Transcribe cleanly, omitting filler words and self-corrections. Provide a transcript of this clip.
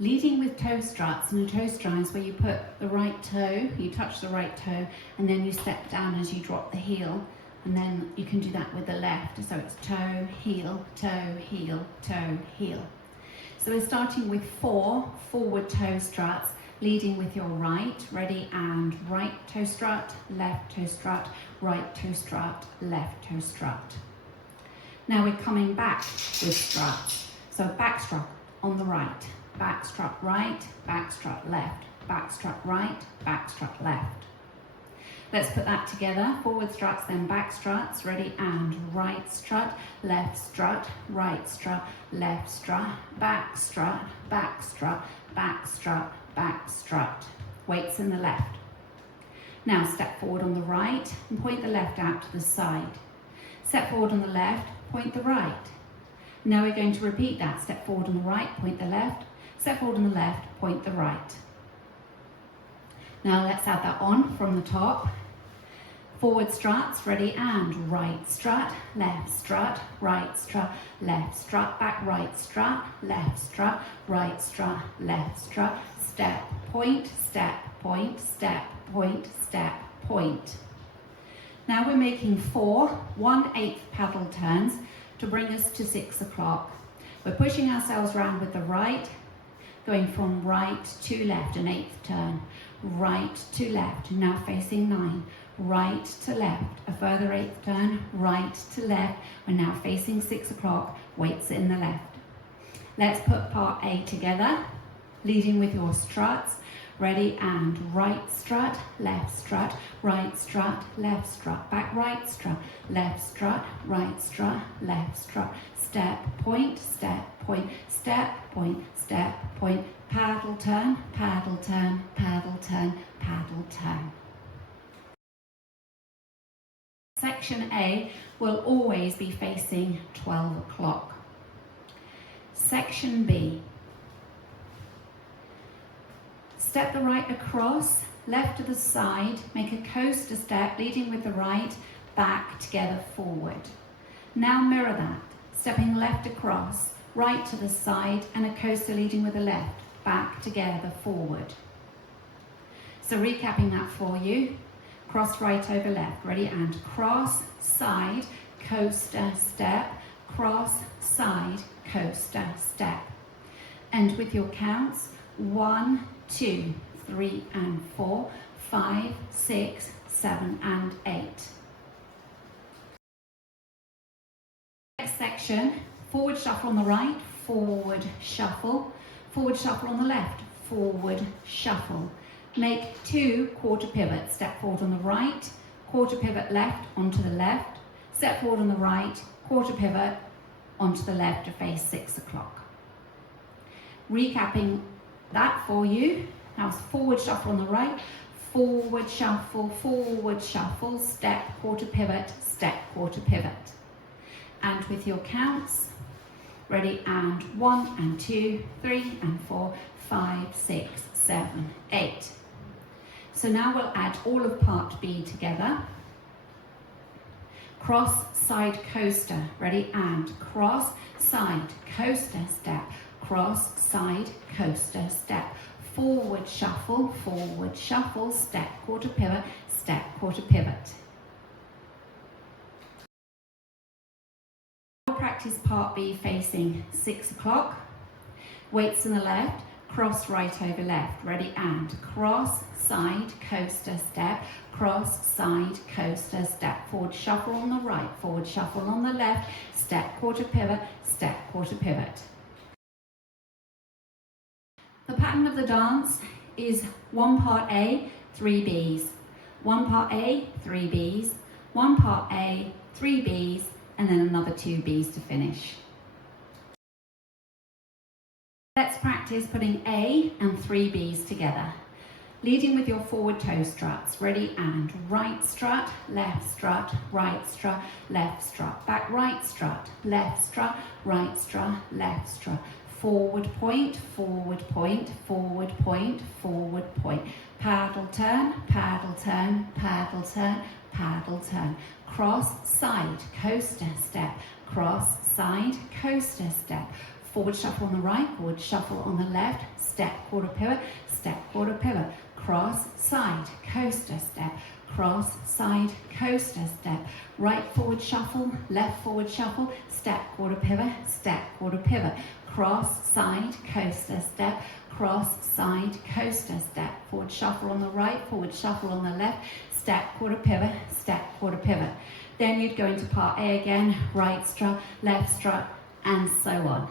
Leading with toe struts, and a toe strut is where you put the right toe, you touch the right toe, and then you step down as you drop the heel, and then you can do that with the left. So it's toe, heel, toe, heel, toe, heel. So we're starting with 4 forward toe struts, leading with your right. Ready, and right toe strut, left toe strut, right toe strut, left toe strut. Now we're coming back with struts. So back strut on the right, back strut right, back strut left, back strut right, back strut left. Let's put that together. Forward struts, then back struts. Ready, and right strut, left strut, right strut, left strut, back strut, back strut, back strut, back strut. Weights in the left. Now step forward on the right and point the left out to the side. Step forward on the left, point the right. Now we're going to repeat that. Step forward on the right, point the left. Step forward on the left, point the right. Now let's add that on from the top. Forward struts, ready, and right strut, left strut, right strut, left strut, back right strut, left strut, right strut, left strut, step, point, step, point, step, point, step, point. Now we're making 4 1/8 paddle turns to bring us to 6 o'clock. We're pushing ourselves round with the right, going from right to left, an 8th turn, right to left, now facing 9, right to left, a further 8th turn, right to left, we're now facing 6 o'clock, weights in the left. Let's put part A together, leading with your struts. Ready, and right strut, left strut, right strut, left strut, back right strut, left strut, right strut, left strut, step, point, step, point, step, point, step, point, paddle turn, paddle turn, paddle turn, paddle turn. Section A will always be facing 12 o'clock. Section B. Step the right across, left to the side, make a coaster step, leading with the right, back together forward. Now mirror that, stepping left across, right to the side, and a coaster leading with the left, back together forward. So recapping that for you, cross right over left, ready, and cross, side, coaster, step, cross, side, coaster, step. And with your counts, 1, 2, 3 and 4, 5, 6, 7 and 8. Next section, forward shuffle on the right, forward shuffle on the left, forward shuffle. Make 2 quarter pivots, step forward on the right, quarter pivot left onto the left, step forward on the right, quarter pivot onto the left to face 6 o'clock. Recapping that for you. Now it's forward shuffle on the right, forward shuffle, step, quarter pivot, step, quarter pivot. And with your counts, ready, and 1 and 2, 3 and 4, 5, 6, 7, 8. So now we'll add all of part B together. Cross, side, coaster, ready, and cross, side, coaster, step, cross, side, coaster, step, forward shuffle, step, quarter pivot, step, quarter pivot. We'll practice part B facing 6 o'clock. Weights in the left, cross right over left, ready, and cross, side, coaster, step, cross, side, coaster, step, forward shuffle on the right, forward shuffle on the left, step, quarter pivot, step, quarter pivot. The pattern of the dance is 1 part A, 3 Bs, 1 part A, 3 Bs, 1 part A, 3 Bs, and then another 2 Bs to finish. Let's practice putting A and 3 Bs together. Leading with your forward toe struts, ready, and right strut, left strut, right strut, left strut, back right strut, left strut, right strut, left strut, forward point, forward point, forward point, forward point, paddle turn, paddle turn, paddle turn, paddle turn, cross, side, coaster, step, cross, side, coaster, step, forward shuffle on the right, forward shuffle on the left, step, quarter pivot, cross, side, coaster, step, cross, side, coaster, step, right forward shuffle, left forward shuffle, step, quarter pivot, cross, side, coaster, step, cross, side, coaster, step, forward shuffle on the right, forward shuffle on the left, step, quarter pivot. Then you'd go into part A again, right strut, left strut, and so on.